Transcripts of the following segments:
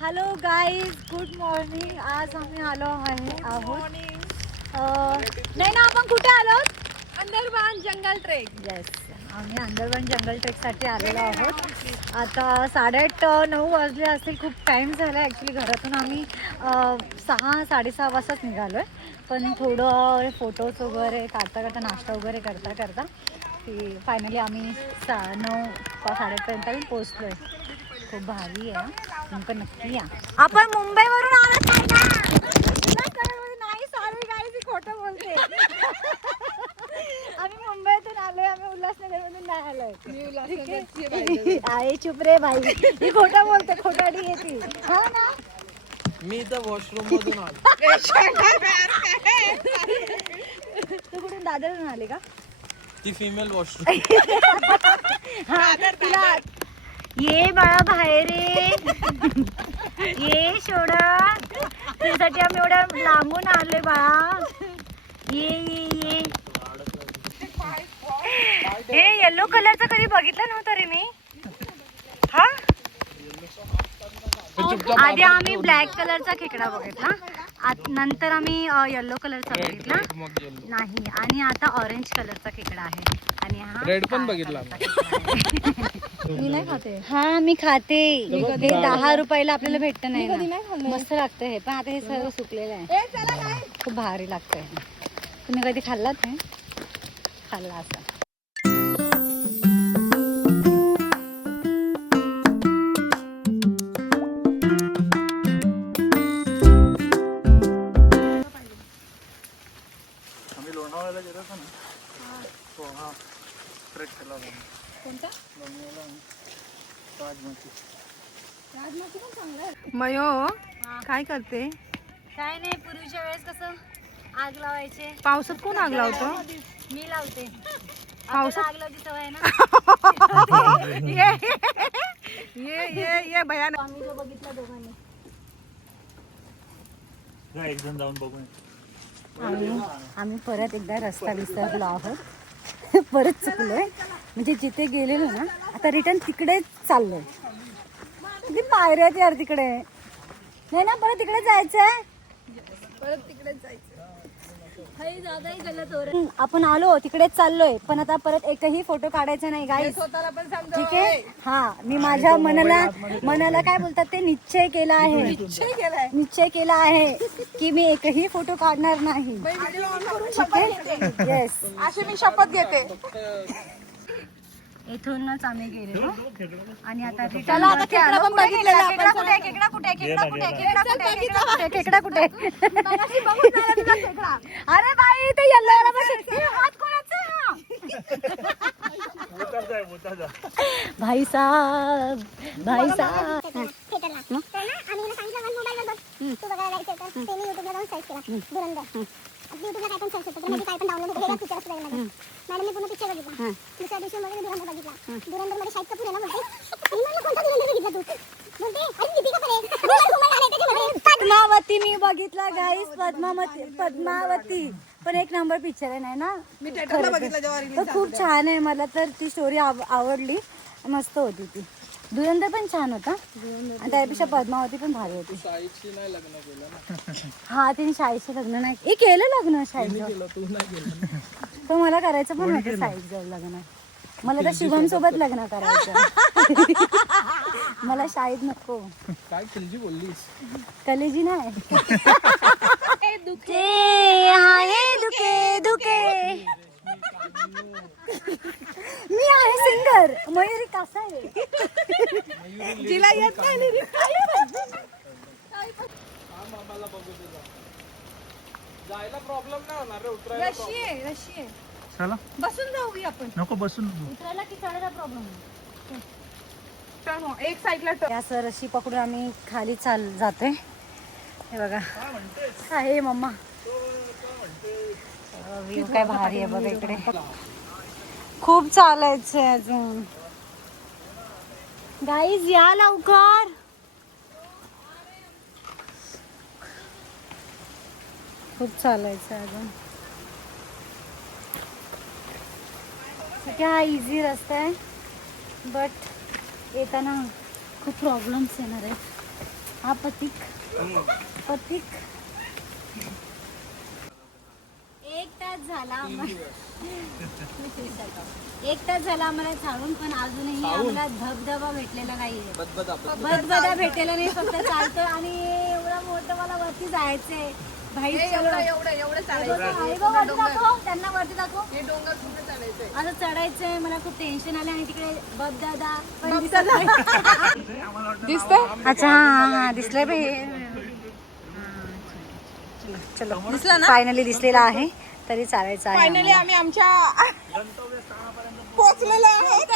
Hello guys, good morning. आज आम्ही आलो आहोत. नाही ना, आपण कुठे आलो? अंदरबान जंगल ट्रेक. येस, आम्ही अंदरबान जंगल ट्रेकसाठी आलेलो आहोत. आता 8:30-9 वाजले असतील. खूप टाईम झाला ॲक्च्युली. घरातून आम्ही 6-6:30 वाजताच निघालो आहे. पण थोडं फोटोज वगैरे काढता नाश्ता वगैरे करता की फायनली आम्ही 9-8:30 पोचलो आहे. खूप भारी आहे. तुमचं नक्की या. आपण मुंबईवरून आलो नाही. सॉरी गाईज, खोटं बोलते. आम्ही मुंबईतून आलोय. आम्ही उल्हासनगरमधून नाही आलोय. आहे चुप रे बाई, ही खोटं बोलते. खोटाडी येते. हा ना, मी तर वॉशरूम मधून आलो. तू कुठून दादरवरून आले का? ती फिमेल वॉशरूम. हा, तिला ये बाळा बाहेर ये शोडा. तुझ्यासाठी आम्ही एवढ्या लांबून आलोय बाळा. ये हे येलो कलरचा कधी बघितलं नव्हतं रे मी. हा, आधी आम्ही ब्लॅक कलरचा खेकडा बघितला, नंतर आम्ही येलो कलरचा बघितला नाही, आणि आता ऑरेंज कलरचा खेकडा आहे. आणि हा रेड पण बघितला. मी नाही खाते. हा, मी खाते. हे 10 रुपयाला आपल्याला भेटत नाही ना. मस्त लागतं हे. पण आता हे सर्व सुकलेलं आहे. खूप भारी लागतंय. तुम्ही कधी खाल्लात? हे खाल्ला असा. आम्ही लोणावळ्याला गेलो होतो ना. हो, हा ट्रेक केला होता. कोणता? राजमाची पण चांगला आहे. मयो काय करते? काय नाही, पूर्वीच्या वेळेस कसं आग लावायचे. पावसात कोण आग लावतो? मी लावते. पावसात आग लावती सवय ना. ये भयानक. आम्ही जो बघितला दोघांनी. एक जण जाऊन बघून. आम्ही परत एकदा रस्ता विसरलो आहोत. परत चुकलोय. म्हणजे जिथे गेलेलो ना, आता रिटर्न तिकडेच चाललोय. किती पायऱ्या आहेत यार तिकडे. नाही ना, परत तिकडे जायचंय. आपण आलो तिकडेच चाललोय, पण आता परत एकही फोटो काढायचा नाही गाईस. ठीक आहे. हा, मी माझ्या मनाला काय बोलतात ते निश्चय केला आहे की मी एकही फोटो काढणार नाही. ठीक आहे. येस, अशी मी शपथ घेते. इथूनच आम्ही गेलेलो आणि आता खेकडा पण बघितलेला आपण. खेकडा कुठे? अरे बाई, ते येल्लो हात कोणाचा? भाई साहब. युट्यूबला काय पण सर्च होतं, म्हणजे काय पण डाउनलोड होतं, पिक्चर असं बघायला लागला. मॅडमने पूर्ण पिक्चर बघितला. दुसऱ्या दिवशी मला धुरंधर बघितला. धुरंधरमध्ये शाहिद कपूर आहे ना, बोलते मी म्हणलं कोणता धुरंधर बघितला तू? बोलते अरे दीपिका पण आहे. पद्मावती मी बघितला गाईस. पद्मावती पण एक नंबर पिक्चर आहे, नाही ना? मी थिएटरला बघितला जेव्हा रिलीज झाला. खूप छान आहे. मला तर ती स्टोरी आवडली. मस्त होती ती. धुरंधर पण छान होता, आणि त्यापेक्षा पद्मावती पण भारी होती. साईडशी नाही लग्न केलं ना. हा, तिने शाळेचं लग्न नाही. हे केलं लग्न शाळेचं. तू नाही केलं. तो मला करायचं पण होतं शाळेचं लग्न. मला तर शुभम सोबत लग्न करायचं. मला शाळेत नको. काय खिलजी बोललीस? कलेजी नाही. दुखे मी आहे सिंगर. मयुरी कसा आहे? जिला येत नाही. जायला प्रॉब्लेम नाही होणार रे. उतरायला रशी आहे. चला बसून जाऊया आपण. नको बसून. उतरायला की चढायला प्रॉब्लेम? एक साईडला या सर रशी पकडून आम्ही खाली जातोय. हे बघा. आहे मम्मा. व्ह्यू काय भारी आहे बघा इकडे. खूप चालायचंय अजून. गाईज या लवकर. खूप चालायचं अजून. ठीक आहे, हा इझी रस्ता आहे बट येताना खूप प्रॉब्लेम्स येणार आहेत. हा पथिक एक तास झाला आम्हाला चालून, पण अजूनही आम्हाला धबधबा भेटलेला नाहीये. बदबदा भेटलेला नाही, फक्त चालतोय. आणि एवढा मोठं मला वरती जायचंय भाई. एवढं त्यांना वरती दाखव. हे डोंगर कुठे चालायचंय? आता चढायचंय, मला खूप टेन्शन आलं. आणि तिकडे बबदादा दिसतंय? अच्छा हा दिसलंय भाई. चलो दिसला ना? फायनली दिसलेला आहे, तरी चालायचं आहे. फायनली आम्ही आमच्या पोहोचलेलो आहोत.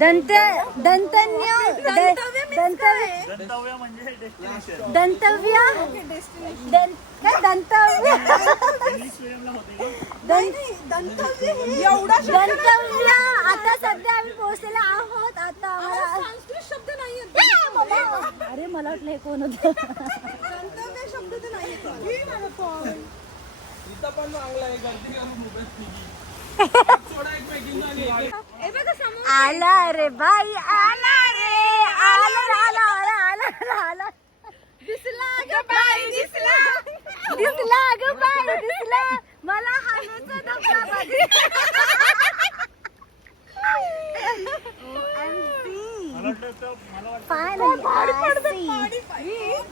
गंतव्य म्हणजे डेस्टिनेशन. दंतव्य दंतव्य. आता सध्या आम्ही पोहोचलेलो आहोत. आता आम्हाला संस्कृत शब्द नाही अरे मला वाटलं हे कोण होतं. गंतव्य शब्द तर नाही. आला रे बाई, आला रे, आला. दिसला ग बाई, दिसला ग बाई, दिसला मला हालूचा धबधबा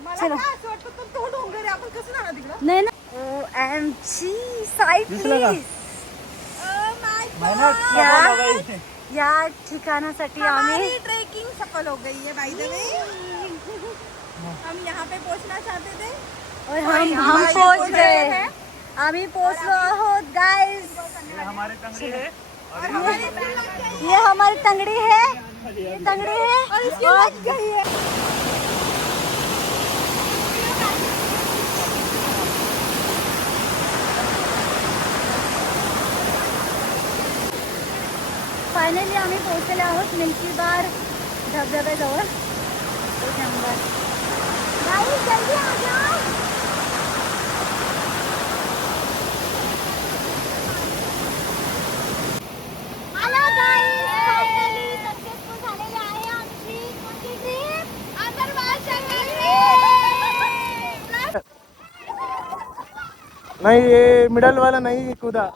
मला काय असं वाटतं तर तो डोंगर आहे, आपण कसं जाणार तिकडं? नाही ना. OMG side please. या ठिकाणासाठी आम्ही ट्रेकिंग सफल हो गई है बाय द वे. हम यहाँ पे पहुँचना चाहते थे और हम पहुंच गए हैं. आम्ही पोहोचलो आहोत गाइस. ये हमारे तंगड़ी है और हमारी ट्रेन लग गई. ये हमारी तंगड़ी है, ये तंगड़ी है और इसकी लग गई है. फायनली आम्ही पोहोचलेलो आहोत मिल्की बार धबधब्याजवळ. एक नंबर. गाइस जल्दी आ जाओ. हॅलो गाइस, फायनली सक्सेसफुल झालेली आहे आमची कोणती ट्रिप? आदरबार नहीं, ये मिडल वाला नहीं कूदा.